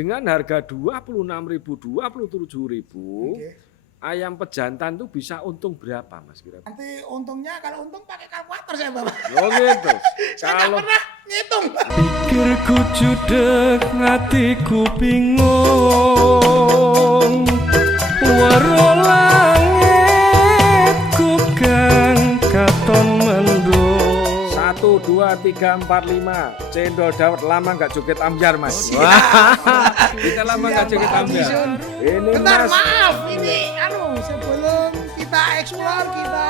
dengan harga 26.000, 27.000, ayam pejantan tuh bisa untung berapa Mas kira-kira? Nanti untungnya kalau untung pakai kalkulator saya Bapak. Oh gitu. Saya nggak pernah ngitung. Pikirku judek ngatiku bingung waro langitku kang katon mendung 1, 2, 3, 4, 5 cendol dawet lama nggak joget ambyar Mas. Kita lama nggak joget ambyar. Ini Bentar, Mas. maaf, ini sebelum kita eksplor, kita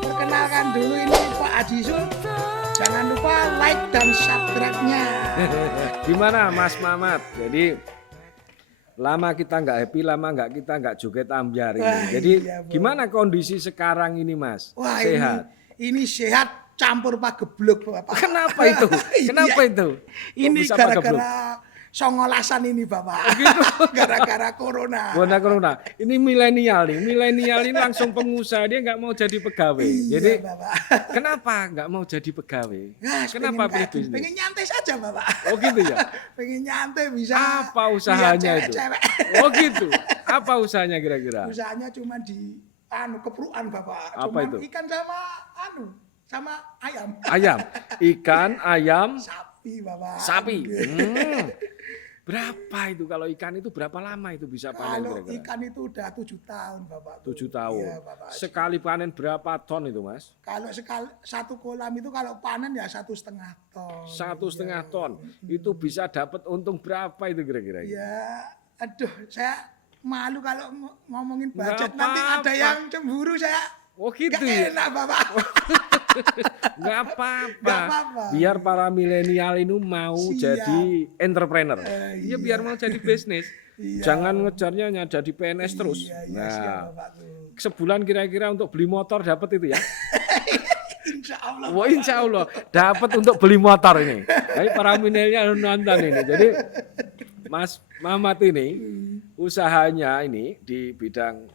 perkenalkan dulu ini Pak Adisun. Jangan lupa like dan subscribe-nya. Gimana Mas Mamat? Jadi lama kita nggak happy, lama kita nggak joget ambyar ini. Wah, Jadi iya, Bu. gimana kondisi sekarang ini Mas? Wah, Sehat? ini sehat campur pagebluk Bapak. Kenapa itu? Kenapa Iya. itu? Ini Kok bisa pagebluk? gara-gara songolasan ini Bapak. gitu? Gara-gara corona. Corona. Ini milenial nih. Milenial ini langsung pengusaha, dia nggak mau jadi pegawai. Iya, Jadi Bapak. kenapa nggak mau jadi pegawai? Ya, Kenapa pilih bisnis? pengen nyantai saja Bapak. Oh gitu ya? Pengen nyantai bisa. Apa usahanya lihat itu? cewek-cewek. Oh gitu. Apa usahanya kira-kira? Usahanya cuma di kepruan Bapak. Apa Cuman itu? ikan sama ayam. Ayam, ikan, ayam, Sapi Bapak. sapi. Berapa itu kalau ikan itu berapa lama itu bisa panen Kalau kira-kira? ikan itu udah 7 tahun Bapak. 7 tahun. Iya, Bapak. Sekali panen berapa ton itu Mas? Kalau satu kolam itu kalau panen ya 1,5 ton. 1,5 ton. Itu bisa dapat untung berapa itu kira-kira? Ya, aduh, saya malu kalau ngomongin Nggak budget. Nanti ada apa-apa. yang cemburu saya. Oh gitu Gak ya? enak Bapak. Nggak apa-apa. Nggak apa-apa. Biar para milenial ini mau Siap. jadi entrepreneur. Iya Iya. biar mau jadi bisnis. Iya. Jangan ngejarnya hanya jadi PNS terus. Iya, Nah, siap Bapak tuh. sebulan kira-kira untuk beli motor dapat itu ya? Insya Allah. Wah insya Allah dapat untuk beli motor ini. Jadi para milenial nonton ini. Jadi Mas Mamat ini usahanya ini di bidang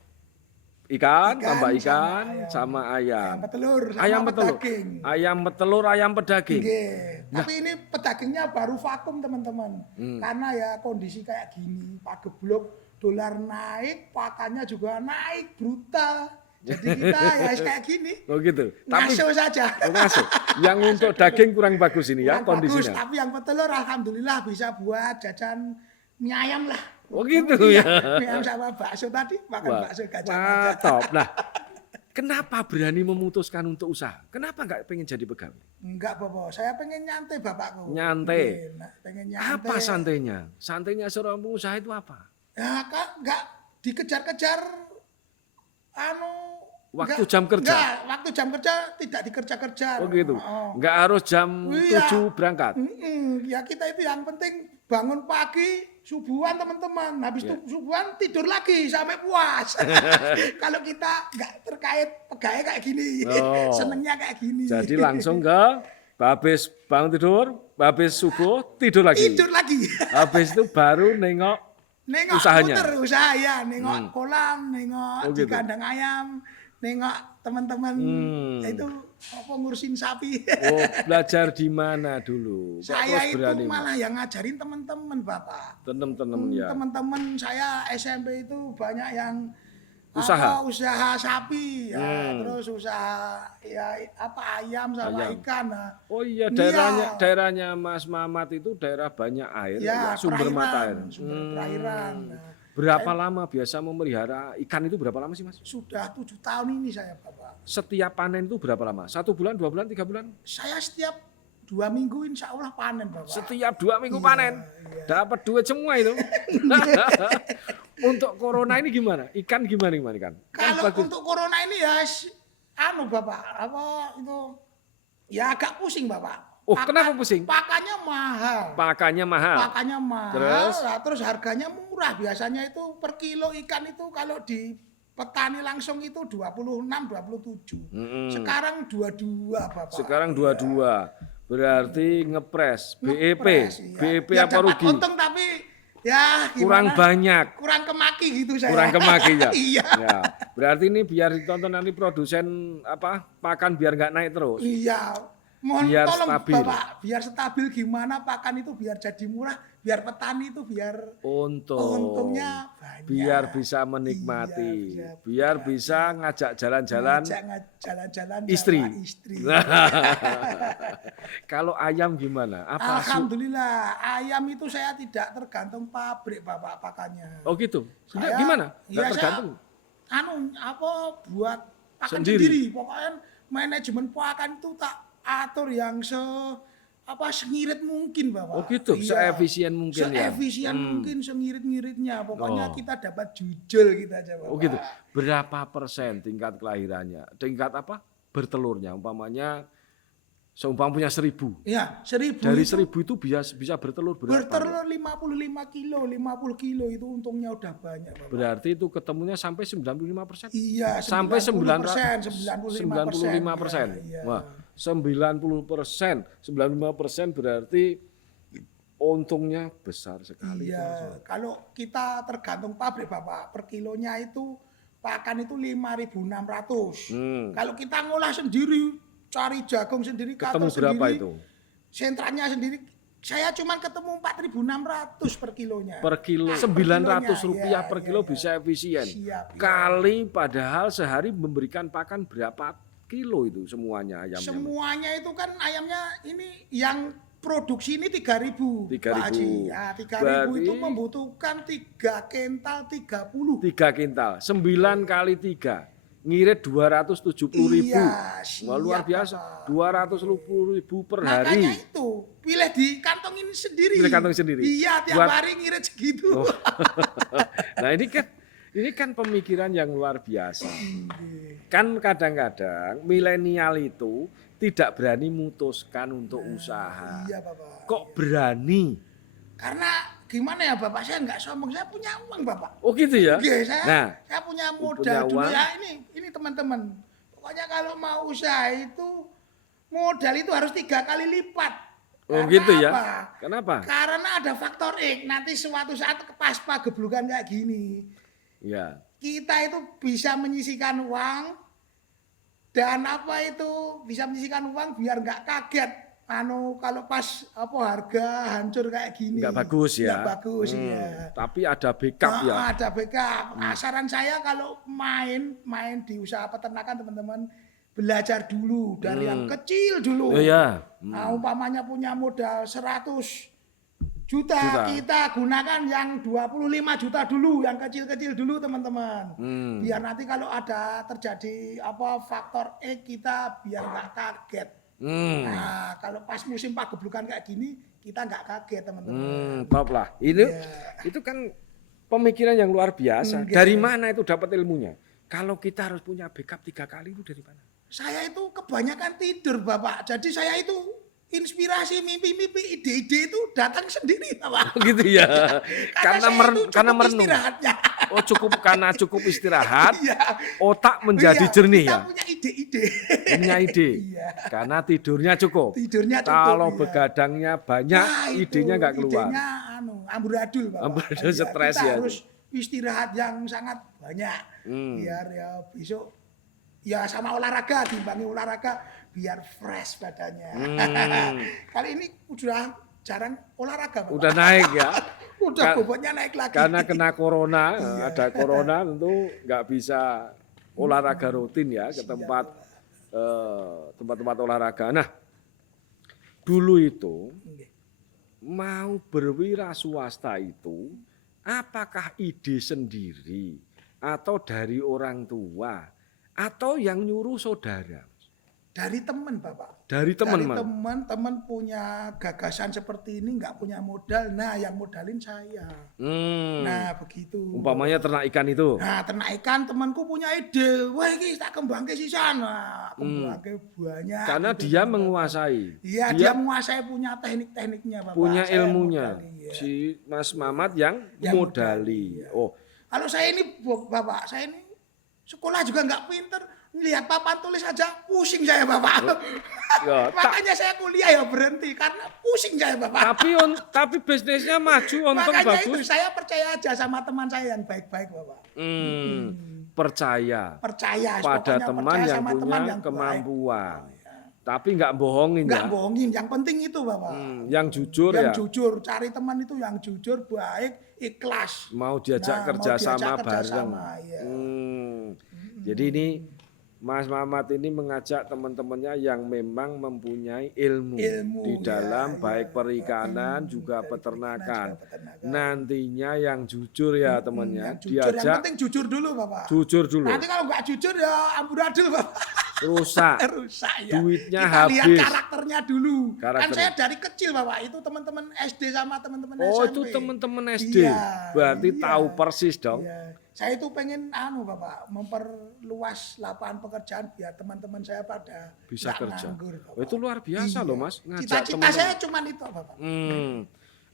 ikan, tambah ikan, sama ayam. Ayam petelur, sama Ayam petelur. pedaging. Ayam petelur, ayam pedaging. Nggih. Tapi ini pedagingnya baru vakum teman-teman. Karena ya kondisi kayak gini, pagebluk, dolar naik, pakannya juga naik brutal. Jadi kita ya kayak gini. Oh gitu. Tapi Ngaso saja. oh, masuk. Yang untuk daging kurang bagus ini ya Kurang bagus, kondisinya. tapi yang petelur alhamdulillah bisa buat jajan mie ayam lah. Oh gitu Iya, ya. mie ayam sama bakso tadi, makan Wah, bakso Gajah Mada. top. Nah, kenapa berani memutuskan untuk usaha? Kenapa nggak pengen jadi pegawai? Enggak Bapak, saya pengen nyantai Bapakku. Nyantai. Iya, pengen nyantai. Apa santainya? Santainya seorang pengusaha itu apa? Ya kan enggak dikejar-kejar Waktu jam kerja? Enggak, waktu jam kerja tidak dikerja-kerja. Oh gitu. Oh. Nggak harus jam Iya. 7 berangkat. Ya kita itu yang penting bangun pagi, subuhan teman-teman. Habis itu subuhan tidur lagi sampai puas. Kalau kita nggak terkait pegawai kayak gini, Oh. senengnya kayak gini. Jadi langsung ke habis bangun tidur, habis subuh tidur lagi. Tidur lagi. Habis itu baru nengok usahanya. Muter usaha ya, nengok kolam, nengok Oh, di gitu. kandang ayam, nengok teman-teman itu apa ngurusin sapi. Oh, belajar di mana dulu? Kok Saya terus itu berani? malah yang ngajarin teman-teman Bapak. Temen-temen ya. Teman-teman saya SMP itu banyak yang Usaha? usaha sapi, ya, terus usaha ya apa ayam sama Ayam. ikan. Nah. Oh iya, Iya. daerahnya Mas Mamat itu daerah banyak air, Ya, sumber mata air. sumber perairan. Nah, Berapa lama biasa memelihara ikan itu berapa lama sih Mas? sudah 7 tahun ini saya Bapak. Setiap panen itu berapa lama? 1 bulan, 2 bulan, 3 bulan? Saya setiap 2 minggu insya Allah panen Bapak. Setiap 2 minggu panen, dapat duit semua itu. Untuk corona ini gimana? Ikan gimana ikan? Kan Kalau bagus. untuk corona ini ya Bapak, apa itu ya agak pusing Bapak. Oh, kenapa pusing? Pakannya mahal. Pakannya mahal. Pakannya mahal. Terus? Nah, terus harganya murah. Biasanya itu per kilo ikan itu kalau di petani langsung itu 26, 27. Sekarang 22 Bapak. Sekarang 22. Berarti ngepres, BEP. Ngepres, iya. BEP Ya, apa dapat rugi? untung tapi ya gimana? Kurang banyak. Kurang kemaki gitu saya. Kurang kemaki ya. Iya. Ya, berarti ini biar ditonton nanti produsen apa pakan biar nggak naik terus. Iya. Mohon Biar tolong stabil. Bapak, biar stabil gimana pakan itu biar jadi murah. biar petani itu biar Untung. untungnya banyak. Biar bisa menikmati. Iya, biar bisa ngajak jalan-jalan Ngajak jalan-jalan istri. sama istri. Kalau ayam gimana? Apa Alhamdulillah, ayam itu saya tidak tergantung pabrik Bapak pakannya. Oh gitu. Sudah Saya- gimana? iya, Nggak saya- tergantung. Buat pakan Sendiri. sendiri. Pokoknya manajemen pakan itu tak atur yang sengirit mungkin Bapak. Oh gitu, Iya. seefisien mungkin ya. Seefisien mungkin, sengirit-ngiritnya. Pokoknya Oh. kita dapat jujur kita aja Bapak. Oh gitu. Berapa persen tingkat kelahirannya? Tingkat apa? Bertelurnya. Umpamanya punya 1.000. Iya, 1.000 Dari itu 1.000 itu bisa bertelur berapa? bertelur 55 kilo, 50 kilo itu untungnya udah banyak Bapak. Berarti itu ketemunya sampai 95%? Iya, Sampai 95%. 95%. Iya. Wah, 95% berarti untungnya besar sekali. Iya, kalau kita tergantung pabrik Bapak, per kilonya itu pakan itu 5.600. Kalau kita ngolah sendiri, cari jagung sendiri, Ketemu kater berapa sendiri, itu? sentranya sendiri, saya cuma ketemu 4.600 per kilonya. Per kilo Per 900 kilonya, rupiah iya, per iya, kilo iya. bisa efisien. Siap, iya. Kali padahal sehari memberikan pakan berapa kilo itu semuanya ayamnya? Semuanya itu kan ayamnya ini yang produksi ini 3.000. 3.000. Pak Haji. Ya, 3.000 Berarti- itu membutuhkan 3 kental 30. 3 kintal, 9 kali 3. Ngirit 270.000. Iya, Wah, luar siap, biasa. Bapak. 250.000 per hari. Makanya itu, pilih dikantongin sendiri. Pilih kantong sendiri. Iya, tiap Buat- hari ngirit segitu. Oh. Nah, ini kan pemikiran yang luar biasa. Kan kadang-kadang milenial itu tidak berani memutuskan untuk usaha. Iya, Bapak. Kok berani? Karena gimana ya Bapak, saya nggak sombong, saya punya uang Bapak. Oh gitu ya? Oke, saya Nah, punya modal punya dulu uang. ya ini teman-teman. Pokoknya kalau mau usaha itu modal itu harus 3 kali lipat. oh Karena gitu ya? apa? Kenapa? Karena ada faktor X. Nanti suatu saat pas pageblukan kayak gini, Ya. kita itu bisa menyisihkan uang dan bisa menyisihkan uang biar nggak kaget. Kalau pas harga hancur kayak gini. Nggak bagus ya? Nggak bagus ya. Tapi ada backup ya? Ada backup. Saran saya kalau main di usaha peternakan teman-teman, belajar dulu dari yang kecil dulu. Oh ya. Nah, umpamanya punya modal 100 juta, kita gunakan yang 25 juta dulu, yang kecil-kecil dulu teman-teman. Biar nanti kalau ada terjadi faktor X kita biar nggak kaget. Nah, kalau pas musim pageblukan kayak gini, kita nggak kaget teman-teman. Bab lah. Itu kan pemikiran yang luar biasa. Dari mana itu dapat ilmunya? Kalau kita harus punya backup 3 kali itu dari mana? Saya itu kebanyakan tidur Bapak. Jadi saya itu inspirasi, mimpi-mimpi, ide-ide itu datang sendiri Bapak. Gitu ya. karena merenung. Istirahatnya. Oh karena cukup istirahat, Iya. otak menjadi Iya, jernih kita ya. punya ide-ide. Punya ide. Iya. Karena tidurnya cukup. Tidurnya cukup. Kalau iya. begadangnya banyak, Wah, itu idenya nggak keluar. Idenya amburadul Bapak. Amburadul, Iya, stres kita ya. harus istirahat yang sangat banyak. Biar ya besok ya sama olahraga, diimbangi olahraga biar fresh badannya. Kali ini udah jarang olahraga Bapak. Udah naik ya. Udah bobotnya naik lagi. Karena kena corona, ada corona tentu nggak bisa olahraga rutin ya ke tempat-tempat olahraga. Nah, dulu itu mau berwira swasta itu apakah ide sendiri atau dari orang tua atau yang nyuruh saudara? Dari teman Bapak. Dari teman, Mas. Teman punya gagasan seperti ini nggak punya modal, nah yang modalin saya. Nah begitu. Umpamanya ternak ikan itu. Nah ternak ikan temanku punya ide, wah ini tak kembang ke sana, kembang ke banyak. Karena gitu, dia Bapak. menguasai. Iya dia menguasai, punya teknik-tekniknya Bapak. Punya Saya ilmunya. modali, ya. Si Mas Mamat yang Yang modali. modali, ya. Oh, Kalau saya ini Bapak, saya ini sekolah juga nggak pinter. Lihat papan tulis aja pusing saya Bapak. ya, Makanya saya kuliah ya berhenti karena pusing saya Bapak. tapi bisnisnya maju, untung Makanya itu bagus. saya percaya aja sama teman saya yang baik-baik Bapak. Percaya Percaya pada pokoknya teman percaya yang sama punya teman yang kemampuan. baik. Tapi nggak bohongin Nggak ya. bohongin, yang penting itu Bapak. Yang jujur Yang ya. jujur, cari teman itu yang jujur, baik, ikhlas. Mau diajak Nah, kerja mau diajak sama kerja bareng. sama, iya. Jadi ini Mas Mamat ini mengajak teman-temannya yang memang mempunyai ilmu, di dalam baik perikanan juga peternakan. Nantinya yang jujur ya temannya, Yang jujur, yang diajak penting jujur dulu Bapak. jujur dulu. Nanti kalau nggak jujur ya amburadul Bapak. Rusak. Rusak ya. Duitnya Kita lihat habis. karakternya dulu. Kan Karakternya. saya dari kecil Bapak, itu teman-teman SD sama teman-teman SMP. Oh itu teman-teman SD, Iya, berarti iya. tahu persis dong. Iya. Saya itu pengen Bapak, memperluas lapangan pekerjaan biar teman-teman saya pada Bisa nggak kerja. nganggur, Bapak. Oh, itu luar biasa Iya. loh Mas, ngajak Cita-cita teman-teman. saya cuma itu Bapak.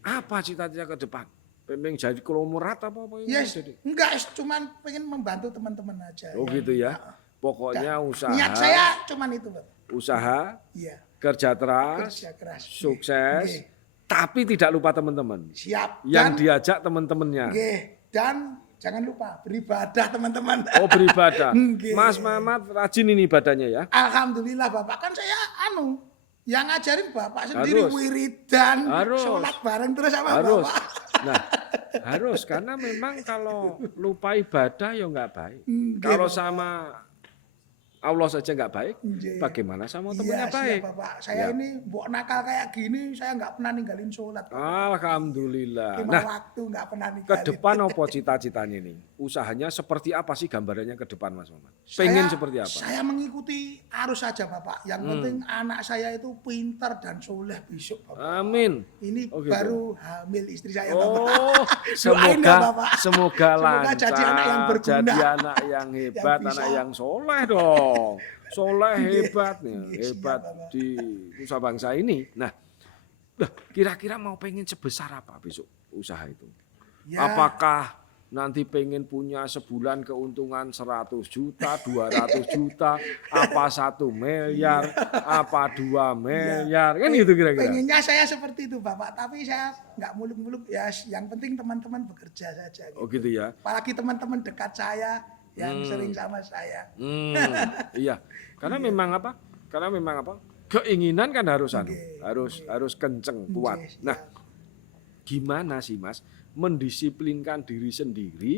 Apa cita-cita ke depan? Pengen jadi konglomerat apa Yes, jadi? enggak, cuman pengen membantu teman-teman aja. Oh ya. gitu ya. Pokoknya usaha, Niat saya cuman itu Bapak. usaha, Iya, kerja keras, kerja keras. sukses, Nggih. tapi tidak lupa teman-teman. Siap. Yang Dan, diajak teman-temannya. nggih, dan jangan lupa beribadah teman-teman. Oh beribadah. Nggih. Mas Mamat rajin ini ibadahnya ya. Alhamdulillah Bapak, kan saya yang ngajarin Bapak sendiri Harus. wiridan, Harus. sholat bareng terus sama Harus. Bapak. Nah, harus karena memang kalau lupa ibadah ya nggak baik. Nggih, Kalau Bapak. sama Allah saja nggak baik, Nggih. bagaimana sama Iya, temannya siap, baik? Bapak. Saya Ya. ini mbok nakal kayak gini, saya nggak pernah ninggalin sholat. Alhamdulillah. 5 Nah, waktu nggak pernah ke ninggalin. depan apa cita-citanya nih? Usahanya seperti apa sih gambarannya ke depan Mas Mamat? Pengen seperti apa? Saya mengikuti arus saja Bapak. Yang penting anak saya itu pintar dan soleh besok Bapak. Amin. Ini Oh, gitu. baru hamil istri saya Oh, Bapak. Doain ya, semoga Bapak. semoga lancar, jadi anak yang berguna. jadi anak yang hebat, Yang bisa. anak yang soleh dong. Soleh hebat nih, Nggih, hebat siap, Bapak. di usaha bangsa ini. Nah, kira-kira mau pengen sebesar apa besok usaha itu? Ya, Apakah nanti pengen punya sebulan keuntungan 100 juta, 200 juta, apa 1 miliar, apa 2 miliar, kan gitu kira-kira. pengennya saya seperti itu Bapak. Tapi saya nggak muluk-muluk ya. Yang penting teman-teman bekerja saja. Oh Gitu. gitu ya. Apalagi teman-teman dekat saya yang sering sama saya. Iya. Karena memang apa? Karena memang apa? Keinginan kan harus kenceng, kuat. Nggih, Nah, gimana sih Mas mendisiplinkan diri sendiri,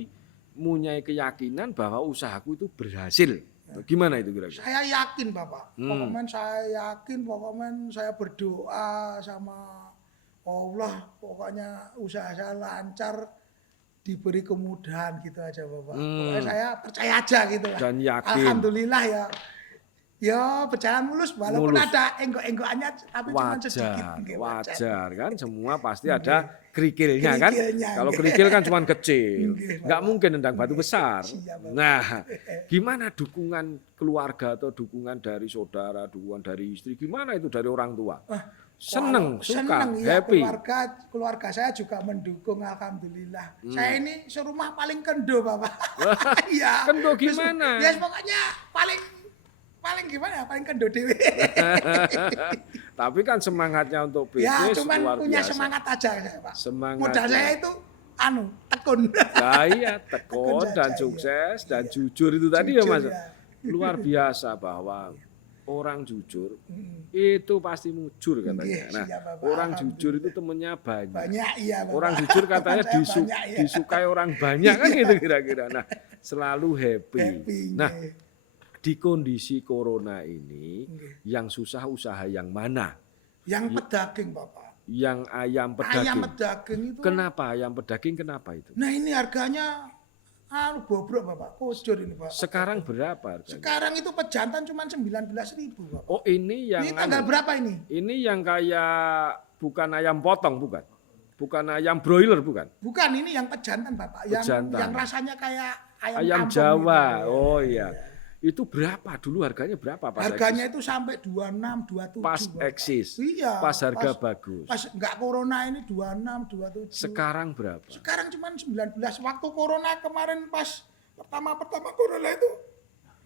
mempunyai keyakinan bahwa usahaku itu berhasil? Gimana itu kira-kira? Saya yakin Bapak. Pokoknya saya yakin, pokoknya saya berdoa sama Allah, pokoknya usaha saya lancar, diberi kemudahan gitu aja Bapak. Pokoknya saya percaya aja gitu lah. Dan yakin. Alhamdulillah ya. Ya berjalan mulus walaupun Mulus. ada enggok-enggokannya tapi cuma sedikit. Nggih, Wajar kan, semua pasti ada kerikilnya kan. Kerikilnya, Kalau nggih. kerikil kan cuma kecil, Nggih, nggak Bapak. mungkin nendang batu besar. Siap, Bapak. Nah, gimana dukungan keluarga atau dukungan dari saudara, dukungan dari istri, gimana itu dari orang tua? Seneng, suka, Seneng, ya, happy. keluarga saya juga mendukung alhamdulillah. Saya ini serumah paling kendo Bapak. Iya. Kendo gimana? Ya pokoknya paling gimana ya, paling kendo dewe. Tapi kan semangatnya untuk Ya bisnis cuman luar punya biasa. semangat aja saya Pak. Semangat, Modal ya. saya itu tekun. Nah, iya, tekun Tekun dan saja, sukses iya. dan jujur itu tadi ya Jujur, Mas. ya. Luar biasa bahwa orang jujur itu pasti mujur katanya. Nggih, Nah, siap, Bapak. orang jujur itu temennya banyak. Banyak iya Bapak. Orang jujur katanya Teman saya banyak, ya. disukai orang banyak kan gitu kira-kira. Nah, selalu happy. Happy, Nah, nggih. di kondisi corona ini yang susah usaha yang mana? Yang pedaging Bapak. Yang ayam pedaging. Ayam pedaging itu. Kenapa ayam pedaging kenapa itu? Nah ini harganya bobrok Bapak, kocor ini Pak. Sekarang berapa harganya? Sekarang itu pejantan cuma 19.000 Bapak. Oh, ini yang Ini tanggal berapa ini? ini yang kayak bukan ayam potong bukan? Bukan ayam broiler bukan? Bukan, ini yang pejantan Bapak. Pejantan. Yang rasanya kayak ayam Ayam kampung Jawa. gitu. Oh iya. Itu berapa? Dulu harganya berapa pas Harganya eksis? itu sampai 26, 27. Pas Bapak. eksis. Iya. Pas harga bagus. Pas enggak corona ini 26, 27. Sekarang berapa? Sekarang cuma 19. Waktu corona kemarin pas pertama corona itu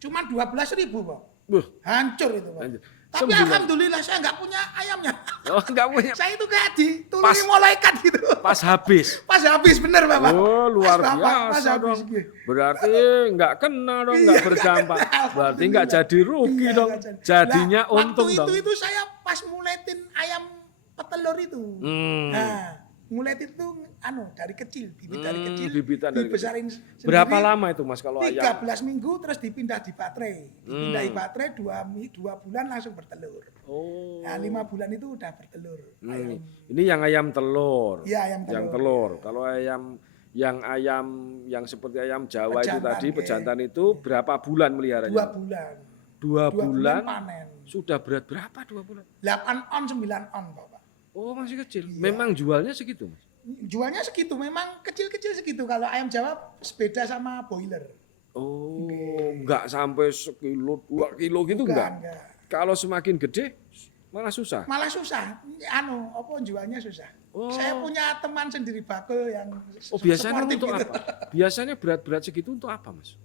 cuma 12.000 Pak. Buh, Hancur itu Pak. Hancur. Tapi 9. alhamdulillah saya nggak punya ayamnya. Oh, enggak punya. Saya itu kayak dituruni Pas- malaikat gitu. Pas habis. Pas habis bener Bapak. Oh, luar Pas Bapak, pas biasa habis, dong. gitu. Berarti enggak kena dong, enggak Iya, berdampak. nggak kena. Berarti enggak jadi rugi Iya, dong. nggak jadi. Jadinya Lah, untung waktu dong. itu saya pas muletin ayam petelur itu. Nah, muletin itu dari kecil, bibit dari kecil, bibitan dari dibesarin Berapa sendiri. lama itu Mas kalau ayam? 13 minggu terus dipindah di baterai. Dipindah di baterai 2 bulan langsung bertelur. Oh. Nah, 5 bulan itu udah bertelur. Ayam. Ini yang ayam telur. Iya, ayam telur. Yang telur. Kalau ayam yang seperti ayam Jawa itu Pejantan, tadi ya. pejantan itu berapa bulan meliharanya? 2 bulan. 2 bulan. Panen. Sudah berat berapa 2 bulan? 8 on 9 on, Bapak. Oh, masih kecil. Iya. Memang jualnya segitu, Mas. Jualnya segitu, memang kecil-kecil segitu. Kalau ayam Jawa beda sama boiler. Oh, enggak sampai sekilo, 2 kilo gitu enggak? Enggak. Kalau semakin gede malah susah. Malah susah. Jualnya susah. Oh. Saya punya teman sendiri bakul yang Oh, biasanya sportif untuk gitu. apa? Biasanya berat-berat segitu untuk apa, Mas?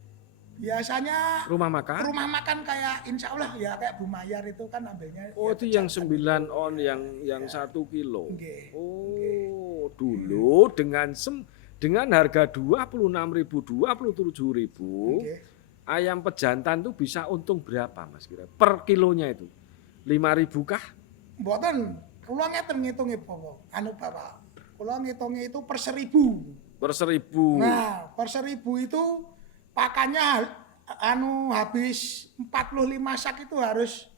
Biasanya Rumah makan? rumah makan kayak insya Allah ya kayak Bu Mayar itu kan ambilnya. Oh, ya itu yang 9 on yang 1 kilo. Nggih. Oh, dulu dengan harga 26.000, 27.000, Nggih. ayam pejantan tuh bisa untung berapa, Mas kira? Per kilonya itu? 5.000 kah? Mboten, kula ngeten ngitunge Bapak. Kula ngitunge itu per 1.000. Per 1.000. Nah, per 1.000 itu pakannya habis 45 sak itu harus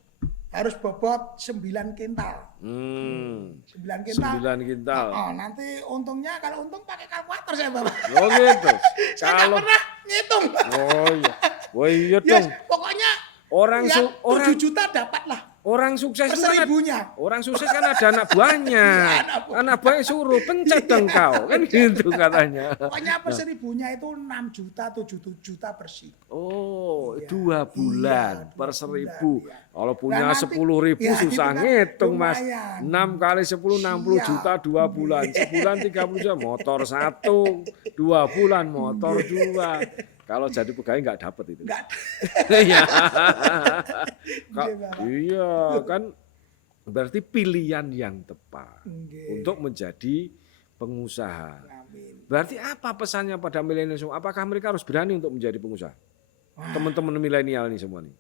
bobot 9 kintal. 9 kintal. 9 kintal. Oh, nanti untungnya kalau untung pakai kalkulator saya Bapak. Oh gitu. Saya nggak pernah ngitung. Oh iya. Oh iya Ya, dong. pokoknya Orang ya, su- orang 7 juta dapat lah. Orang sukses Per itu kan ada- 1.000-nya. orang sukses kan ada anak buahnya. Anak buah. Anak buahnya suruh pencet dong kau. Kan gitu katanya. Pokoknya per 1.000-nya itu 6 juta, 7 juta bersih. Oh, Iya. 2 bulan Iya, per 2 1.000. bulan, iya. Kalau punya Nah, nanti- 10.000 ya, susah itu kan ngitung, Mas. lumayan. 6 kali 10 60 Siap. juta 2 bulan. Sebulan 30 juta motor 1. 2 bulan motor 2. Kalau jadi pegawai nggak dapet itu. Enggak. Iya. Iya, Bapak. Iya, kan berarti pilihan yang tepat Nggih. untuk menjadi pengusaha. Amin. Berarti apa pesannya pada milenial semua? Apakah mereka harus berani untuk menjadi pengusaha? Teman-teman milenial ini semua nih.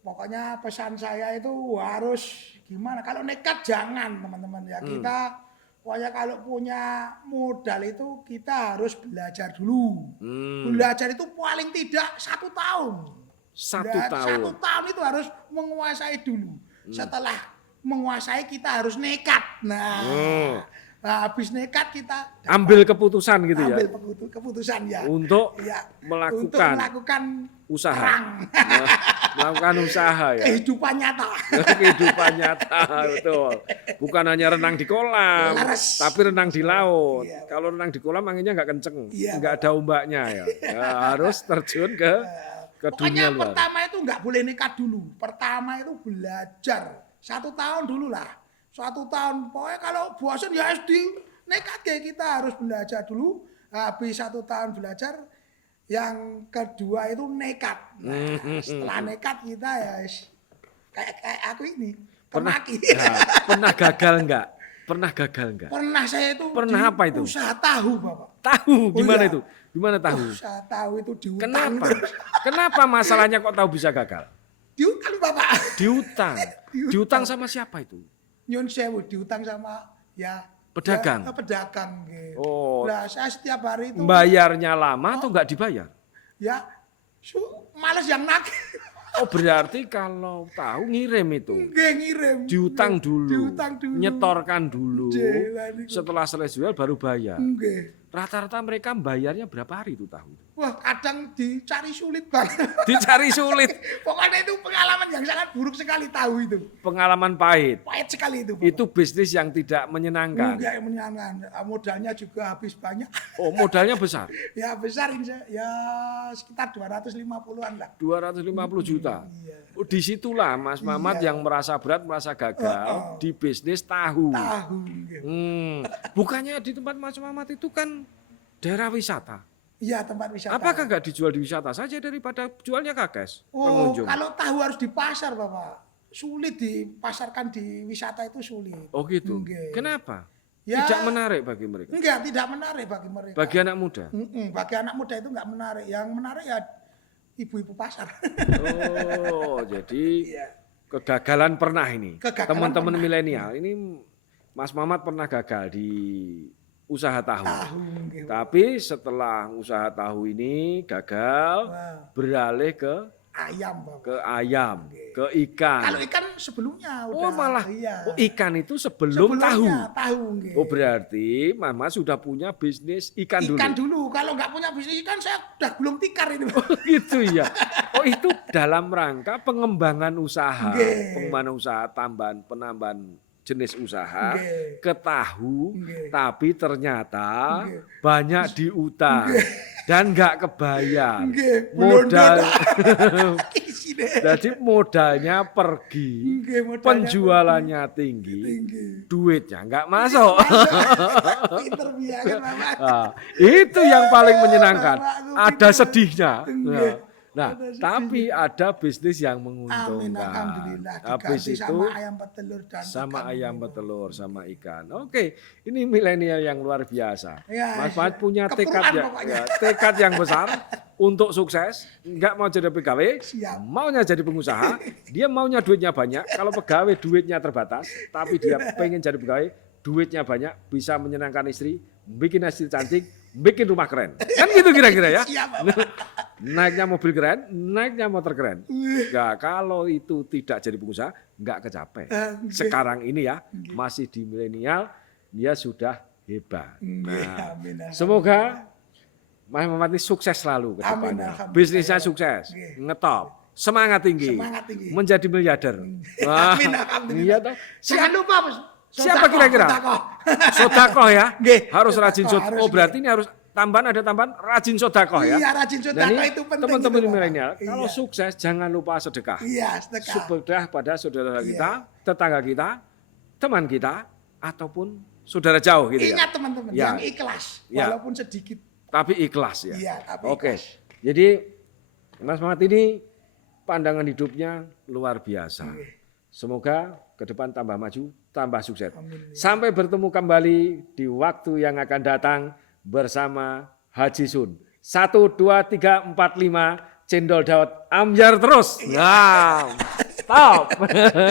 Pokoknya pesan saya itu harus gimana? Kalau nekat jangan teman-teman ya. Kita pokoknya kalau punya modal itu kita harus belajar dulu. Belajar itu paling tidak 1 tahun. 1 Nah, tahun. 1 tahun itu harus menguasai dulu. Setelah menguasai kita harus nekat. Nah, habis nekat kita Ambil keputusan gitu ya. ambil keputusan ya. Untuk Ya, untuk melakukan melakukan usaha. perang. Melakukan usaha ya. Kehidupan nyata. Kehidupan nyata, betul. Bukan hanya renang di kolam, Laras. tapi renang di laut. Iya. Kalau renang di kolam anginnya nggak kenceng, Iya, nggak ada ombaknya ya. Ya, harus terjun ke dunia Pokoknya luar. pertama itu nggak boleh nekat dulu. Pertama itu belajar. 1 tahun dulu lah. 1 tahun. Pokoknya kalau bosan ya harus nekat kayak kita harus belajar dulu. Habis 1 tahun belajar. Yang kedua itu nekat. Nah, setelah nekat kita ya kayak aku ini. Pernah, Kemaki. ya, pernah gagal nggak? Pernah gagal nggak? Pernah saya itu Pernah di apa itu? usaha tahu Bapak. Tahu gimana iya. itu? Gimana tahu? Usaha tahu itu diutang Kenapa? terus. Kenapa masalahnya kok tahu bisa gagal? Diutang Bapak. Diutang. Diutang sama siapa itu? Nyun sewu diutang sama ya Pedagang? ya, pedagang gitu. Oh. Lah saya setiap hari itu Bayarnya lama atau nggak dibayar? ya males yang nagih. Oh berarti kalau tahu ngirim itu. Nggih ngirim. Diutang dulu. Diutang dulu. Nyetorkan dulu. Nggih, Setelah selesai jual baru bayar. Nggih. Rata-rata mereka bayarnya berapa hari itu tahu? Wah, kadang dicari sulit banget. Dicari sulit. Pokoknya itu pengalaman yang sangat buruk sekali tahu itu. Pengalaman pahit. Pahit sekali itu. Bapak. Itu bisnis yang tidak menyenangkan. Enggak menyenangkan. Modalnya juga habis banyak. Oh modalnya besar. Ya besar ya sekitar 250-an lah. 250 juta. Iya. Oh, disitulah Mas Mamat yang merasa berat, merasa gagal di bisnis tahu. Tahu. Nggih. Bukannya di tempat Mas Mamat itu kan daerah wisata. Iya, tempat wisata. Apakah nggak dijual di wisata saja daripada jualnya kakes Oh, pengunjung? kalau tahu harus di pasar, Bapak. sulit dipasarkan di wisata itu sulit. Oh gitu. Nggih. Kenapa? Ya, Tidak menarik bagi mereka. Enggak, tidak menarik bagi mereka. Bagi anak muda. Bagi anak muda itu enggak menarik. Yang menarik ya ibu-ibu pasar. Oh, jadi Iya. kegagalan pernah ini. Kegagalan Teman-teman pernah. milenial ini Mas Mamat pernah gagal di usaha tahu. Tahu nggih. Tapi setelah usaha tahu ini gagal, Wah, beralih ke ayam, Bapak. ayam, ke ikan. Kalau ikan sebelumnya udah. Oh malah, Iya. oh ikan itu sebelum tahu. Sebelumnya tahu nggih. Oh berarti Mama sudah punya bisnis ikan dulu. Ikan dulu. Kalau nggak punya bisnis ikan saya udah gulung tikar ini. Oh gitu ya. Oh itu dalam rangka pengembangan usaha, Nggih. pengembangan usaha penambahan jenis usaha Nggih. ke tahu, Nggih. tapi ternyata Nggih. banyak diutang dan nggak kebayar. Nggih, Modal, Isi deh. jadi modalnya pergi, Nggih, modalnya penjualannya tinggi, tinggi. duitnya nggak masuk. Pinter biasa Bapak. Nah, itu yang paling menyenangkan. Bapak, Ada sedihnya. Nggih. Nah, Ada sedihnya. tapi ada bisnis yang Amin, menguntungkan. alhamdulillah. Habis Diganti itu sama ayam petelur dan sama ikan. ayam petelur sama ikan. Oke, ini milenial yang luar biasa. Ya, Mas Fahad punya tekad keperuan yang, pokoknya. tekad yang besar untuk sukses. Nggak mau jadi pegawai, Siap. maunya jadi pengusaha. Dia maunya duitnya banyak. Kalau pegawai duitnya terbatas, tapi dia pengen jadi pegawai, duitnya banyak, bisa menyenangkan istri, bikin istri cantik, bikin rumah keren. Kan gitu kira-kira ya. Siap, Bapak. Naiknya mobil keren, naiknya motor keren. Nah, kalau itu tidak jadi pengusaha, nggak kecapai. Sekarang ini ya, masih di milenial, dia sudah hebat. Nah, Amin, amin. semoga Mas Mamat ini sukses selalu ke Amin, depannya. alhamdulillah. Bisnisnya sukses, Nggih. ngetop, semangat tinggi, Semangat tinggi. menjadi miliarder. Wah, Amin, alhamdulillah. iya toh. Jangan lupa, Bos. Siapa kira-kira? Sodakoh. Sodakoh ya, Nggih. harus rajin Sodakoh, sodakoh. harus, Oh berarti ini harus tambahan rajin sodakoh ya. Iya, rajin Dan sodakoh ini itu penting. teman-teman itu, Bapak. milenial, Iya. kalau sukses jangan lupa sedekah. Iya, sedekah. Sedekah pada saudara Iya. kita, tetangga kita, teman kita, ataupun saudara jauh gitu ya. Ingat teman-teman, Ya. yang ikhlas, Ya. walaupun sedikit. Tapi ikhlas ya. Iya, tapi Oke. ikhlas. Jadi Mas Mamat ini pandangan hidupnya luar biasa. Semoga ke depan tambah maju, tambah sukses. Amin. Sampai bertemu kembali di waktu yang akan datang bersama Haji Sun. 1, 2, 3, 4, 5, cendol dawet ambyar terus. Nah, stop.